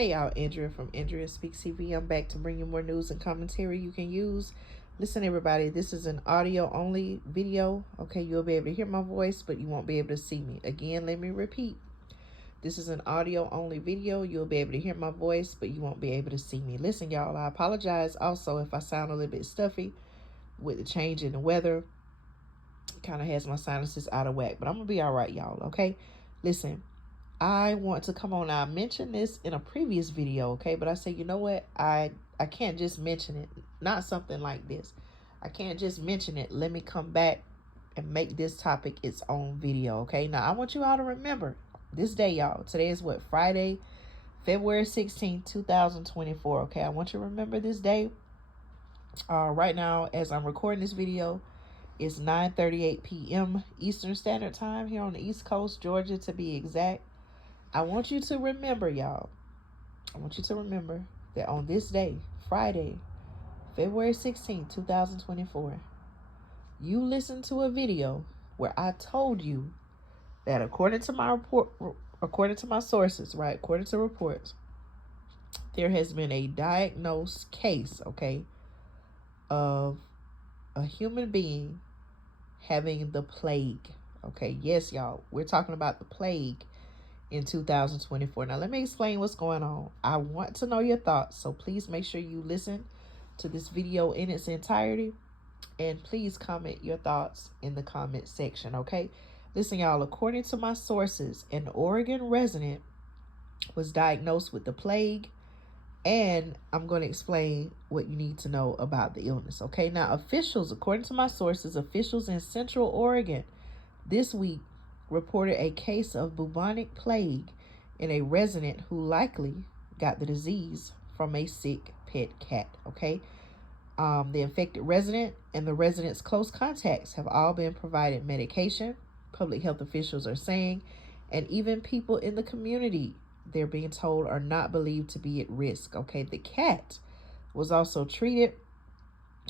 Hey y'all, Andrea from Andrea Speaks TV. I'm back to bring you more news and commentary you can use. Listen, everybody, this is an audio only video. Okay, you'll be able to hear my voice, but you won't be able to see me. Again, let me repeat. This is an audio only video. You'll be able to hear my voice, but you won't be able to see me. Listen, y'all, I apologize also if I sound a little bit stuffy with the change in the weather. Kind of has my sinuses out of whack, but I'm going to be all right, y'all, okay? Listen. I want to come on. I mentioned this in a previous video, okay? But I say, you know what? I can't just mention it. Not something like this. I can't just mention it. Let me come back and make this topic its own video, okay? Now, I want you all to remember this day, y'all. Today is what? Friday, February 16th, 2024, okay? I want you to remember this day. Right now, as I'm recording this video, it's 9:38 p.m. Eastern Standard Time here on the East Coast, Georgia, to be exact. I want you to remember, y'all. I want you to remember that on this day, Friday, February 16th, 2024, you listened to a video where I told you that according to my report, according to my sources, right, according to reports, there has been a diagnosed case, okay, of a human being having the plague. Okay, yes, y'all, we're talking about the plague in 2024. Now, let me explain what's going on. I want to know your thoughts, so please make sure you listen to this video in its entirety, and please comment your thoughts in the comment section, okay? Listen, y'all, according to my sources, an Oregon resident was diagnosed with the plague, and I'm going to explain what you need to know about the illness, okay? Now, officials, according to my sources, officials in Central Oregon this week reported a case of bubonic plague in a resident who likely got the disease from a sick pet cat, okay? The infected resident and the resident's close contacts have all been provided medication, public health officials are saying, and even people in the community, they're being told, are not believed to be at risk, okay? The cat was also treated,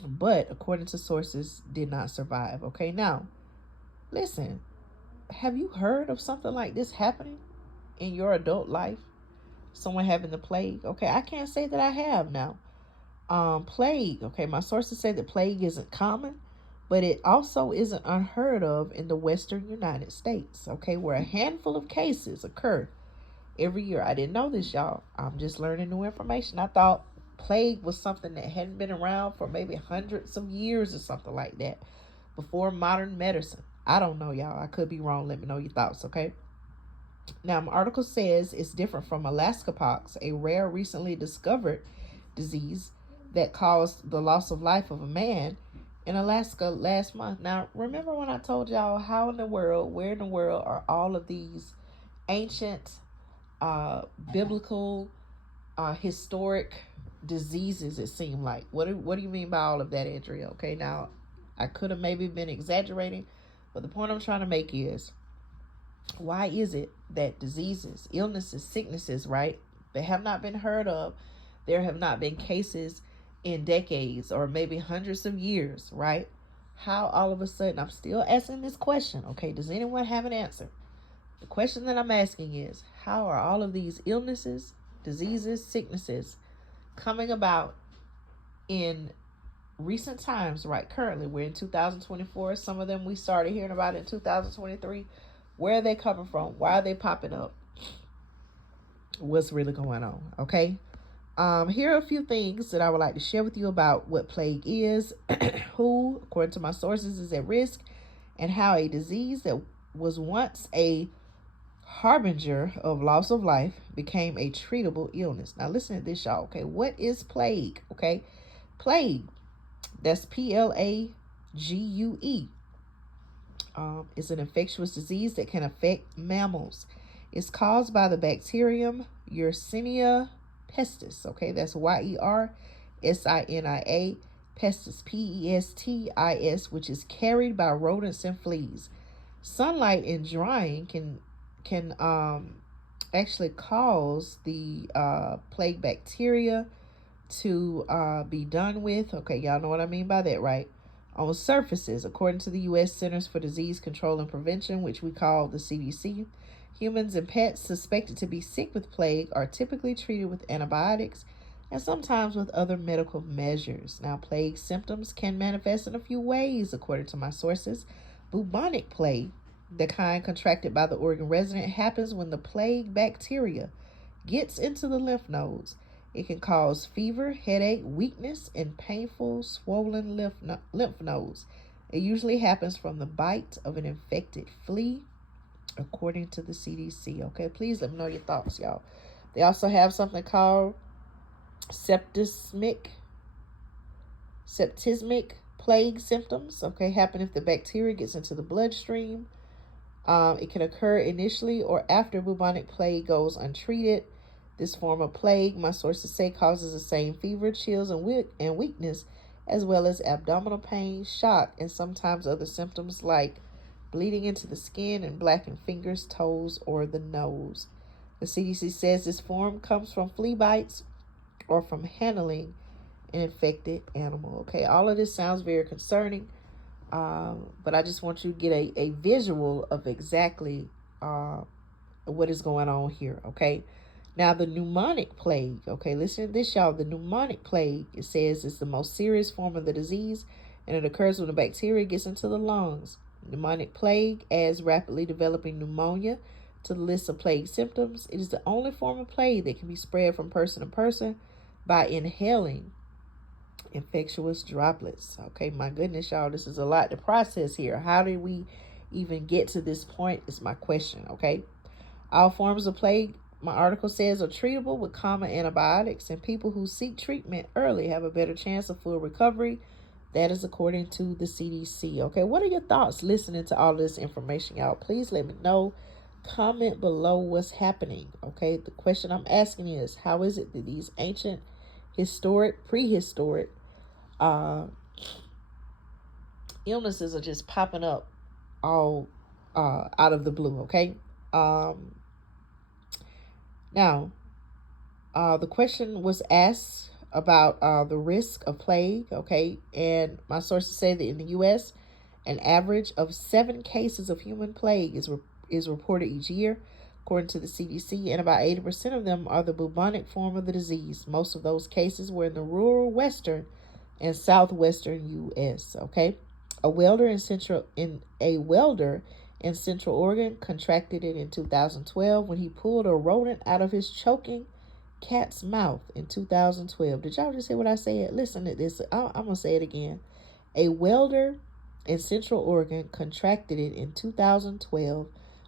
but according to sources, did not survive, okay? Now, listen, have you heard of something like this happening in your adult life? Someone having the plague? Okay, I can't say that I have now. Plague, okay, my sources say that plague isn't common, but it also isn't unheard of in the Western United States, okay, where a handful of cases occur every year. I didn't know this, y'all. I'm just learning new information. I thought plague was something that hadn't been around for maybe hundreds of years or something like that before modern medicine. I don't know, y'all. I could be wrong. Let me know your thoughts, okay? Now, my article says it's different from Alaska pox, a rare recently discovered disease that caused the loss of life of a man in Alaska last month. Now, remember when I told y'all how in the world, where in the world are all of these ancient, biblical, historic diseases, it seemed like? What do you mean by all of that, Andrea? Okay, now, I could have maybe been exaggerating, but the point I'm trying to make is, why is it that diseases, illnesses, sicknesses, right, that have not been heard of, there have not been cases in decades or maybe hundreds of years, right? How all of a sudden, I'm still asking this question, okay? Does anyone have an answer? The question that I'm asking is, how are all of these illnesses, diseases, sicknesses coming about in recent times, right? Currently, we're in 2024. Some of them we started hearing about in 2023. Where are they coming from? Why are they popping up? What's really going on? Okay. Here are a few things that I would like to share with you about what plague is, who, according to my sources, is at risk, and how a disease that was once a harbinger of loss of life became a treatable illness. Now, listen to this, y'all. Okay. What is plague? Okay. Plague. That's Plague. It's an infectious disease that can affect mammals. It's caused by the bacterium Yersinia pestis. Okay, that's Yersinia pestis, pestis, which is carried by rodents and fleas. Sunlight and drying can actually cause the plague bacteria to be done with. Okay, y'all know what I mean by that, right? On surfaces, according to the U.S. Centers for Disease Control and Prevention, which we call the CDC, Humans and pets suspected to be sick with plague are typically treated with antibiotics and sometimes with other medical measures. Now, plague symptoms can manifest in a few ways, according to my sources. Bubonic plague, the kind contracted by the Oregon resident, happens when the plague bacteria gets into the lymph nodes. It can cause fever, headache, weakness, and painful, swollen lymph nodes. It usually happens from the bite of an infected flea, according to the CDC. Okay, please let me know your thoughts, y'all. They also have something called septismic plague symptoms. Okay, happen if the bacteria gets into the bloodstream. It can occur initially or after bubonic plague goes untreated. This form of plague, my sources say, causes the same fever, chills, and weakness, as well as abdominal pain, shock, and sometimes other symptoms like bleeding into the skin and blackened fingers, toes, or the nose. The CDC says this form comes from flea bites or from handling an infected animal. Okay, all of this sounds very concerning, but I just want you to get a visual of exactly what is going on here. Okay, now the pneumonic plague. Okay, listen to this, y'all. The pneumonic plague, it says, is the most serious form of the disease, and it occurs when the bacteria gets into the lungs. Pneumonic plague adds rapidly developing pneumonia to the list of plague symptoms. It is the only form of plague that can be spread from person to person by inhaling infectious droplets. Okay, my goodness, y'all, this is a lot to process here. How did we even get to this point is my question. Okay, all forms of plague, my article says, are treatable with common antibiotics, and people who seek treatment early have a better chance of full recovery. That is according to the CDC. Okay, what are your thoughts listening to all this information, y'all? Please let me know. Comment below what's happening. Okay, the question I'm asking is, how is it that these ancient, historic, prehistoric illnesses are just popping up all out of the blue? Okay, now the question was asked about the risk of plague. Okay, and my sources say that in the U.S., an average of 7 cases of human plague is reported each year, according to the CDC, and about 80% of them are the bubonic form of the disease. Most of those cases were in the rural western and southwestern U.S. Okay, a welder in Central Oregon contracted it in 2012 when he pulled a rodent out of his choking cat's mouth in 2012. Did y'all just hear what I said? Listen to this. I'm gonna say it again. A welder in Central Oregon contracted it in 2012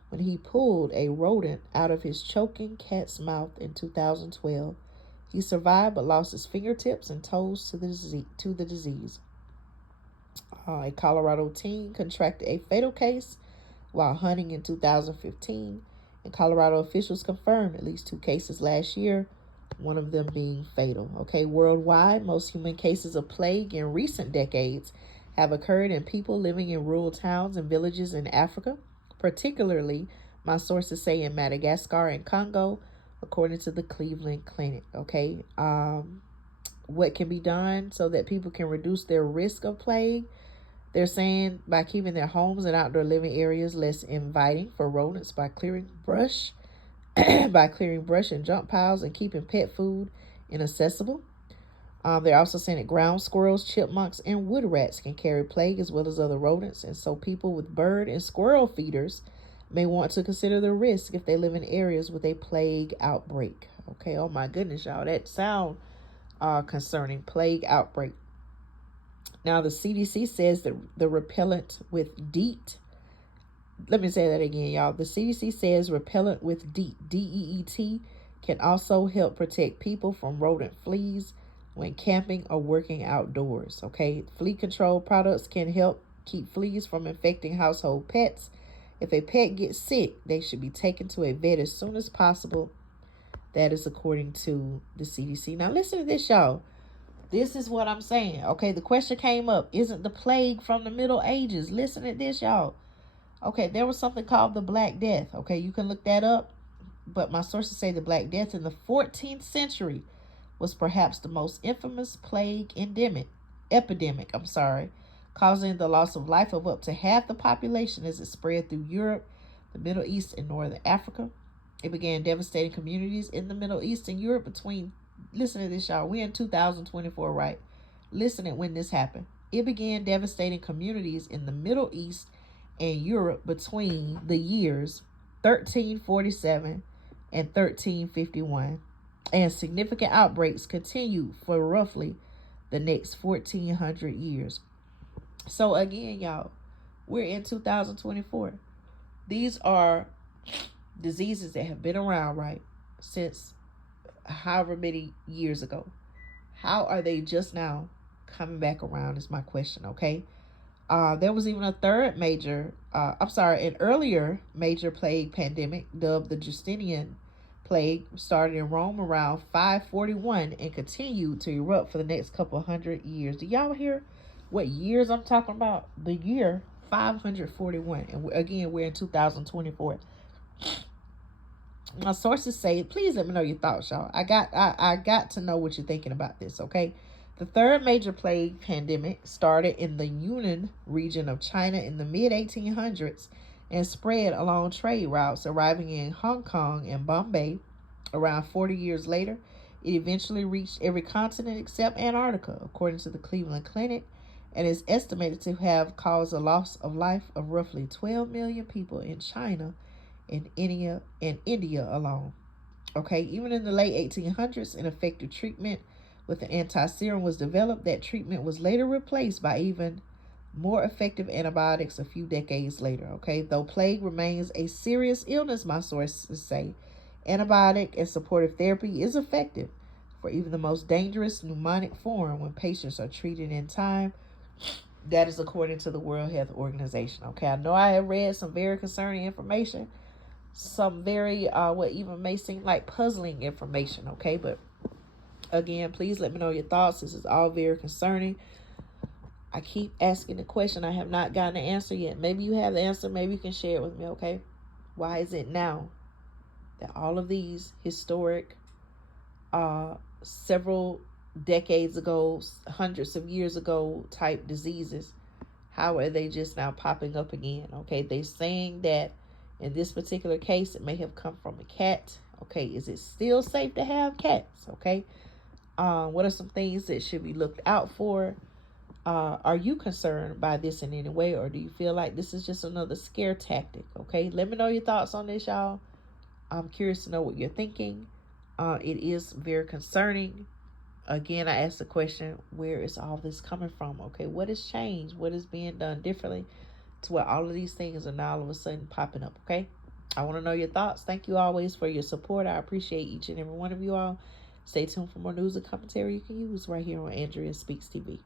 when he pulled a rodent out of his choking cat's mouth in 2012. He survived but lost his fingertips and toes to the disease. A Colorado teen contracted a fatal case while hunting in 2015, and Colorado officials confirmed at least 2 cases last year, one of them being fatal. Okay, worldwide, most human cases of plague in recent decades have occurred in people living in rural towns and villages in Africa, particularly, my sources say, in Madagascar and Congo, according to the Cleveland Clinic. Okay, what can be done so that people can reduce their risk of plague? They're saying by keeping their homes and outdoor living areas less inviting for rodents, by clearing brush, and junk piles, and keeping pet food inaccessible. They're also saying that ground squirrels, chipmunks, and wood rats can carry plague as well as other rodents, and so people with bird and squirrel feeders may want to consider the risk if they live in areas with a plague outbreak. Okay, oh my goodness, y'all, that sound concerning. Plague outbreak. Now, the CDC says that the repellent with DEET, let me say that again, y'all. The CDC says repellent with DEET, D-E-E-T, can also help protect people from rodent fleas when camping or working outdoors. Okay, flea control products can help keep fleas from infecting household pets. If a pet gets sick, they should be taken to a vet as soon as possible. That is according to the CDC. Now, listen to this, y'all. This is what I'm saying. Okay, the question came up. Isn't the plague from the Middle Ages? Listen to this, y'all. Okay, there was something called the Black Death. Okay, you can look that up. But my sources say the Black Death in the 14th century was perhaps the most infamous plague epidemic, causing the loss of life of up to half the population as it spread through Europe, the Middle East, and Northern Africa. It began devastating communities in the Middle East and Europe between, listen to this, y'all, we're in 2024, right? Listen at when this happened. It began devastating communities in the Middle East and Europe between the years 1347 and 1351, and significant outbreaks continued for roughly the next 1400 years. So again, y'all, we're in 2024. These are diseases that have been around, right, since however many years ago. How are they just now coming back around is my question, okay? There was even a an earlier major plague pandemic dubbed the Justinian plague, started in Rome around 541 and continued to erupt for the next couple hundred years. Do y'all hear what years I'm talking about? The year 541. And again, we're in 2024. My sources say, please let me know your thoughts, y'all. I got to know what you're thinking about this, okay? The third major plague pandemic started in the Yunnan region of China in the mid-1800s and spread along trade routes, arriving in Hong Kong and Bombay. Around 40 years later, it eventually reached every continent except Antarctica, according to the Cleveland Clinic, and is estimated to have caused a loss of life of roughly 12 million people in China and India alone. Okay, even in the late 1800s, an effective treatment with an anti-serum was developed. That treatment was later replaced by even more effective antibiotics a few decades later. Okay, though plague remains a serious illness, my sources say, antibiotic and supportive therapy is effective for even the most dangerous pneumonic form when patients are treated in time. That is according to the World Health Organization. Okay, I know I have read some very concerning information, some very what even may seem like puzzling information, okay? But again, please let me know your thoughts. This is all very concerning. I keep asking the question. I have not gotten an answer yet. Maybe you have the answer. Maybe you can share it with me, okay? Why is it now that all of these historic, several decades ago, hundreds of years ago type diseases, how are they just now popping up again? Okay, they're saying that in this particular case, it may have come from a cat. Okay, is it still safe to have cats? Okay, what are some things that should be looked out for? Are you concerned by this in any way, or do you feel like this is just another scare tactic? Okay, let me know your thoughts on this, y'all. I'm curious to know what you're thinking. It is very concerning. Again, I asked the question, where is all this coming from? Okay, what has changed? What is being done differently to where all of these things are now all of a sudden popping up? Okay, I want to know your thoughts. Thank you always for your support. I appreciate each and every one of you all. Stay tuned for more news and commentary you can use right here on Andrea Speaks TV.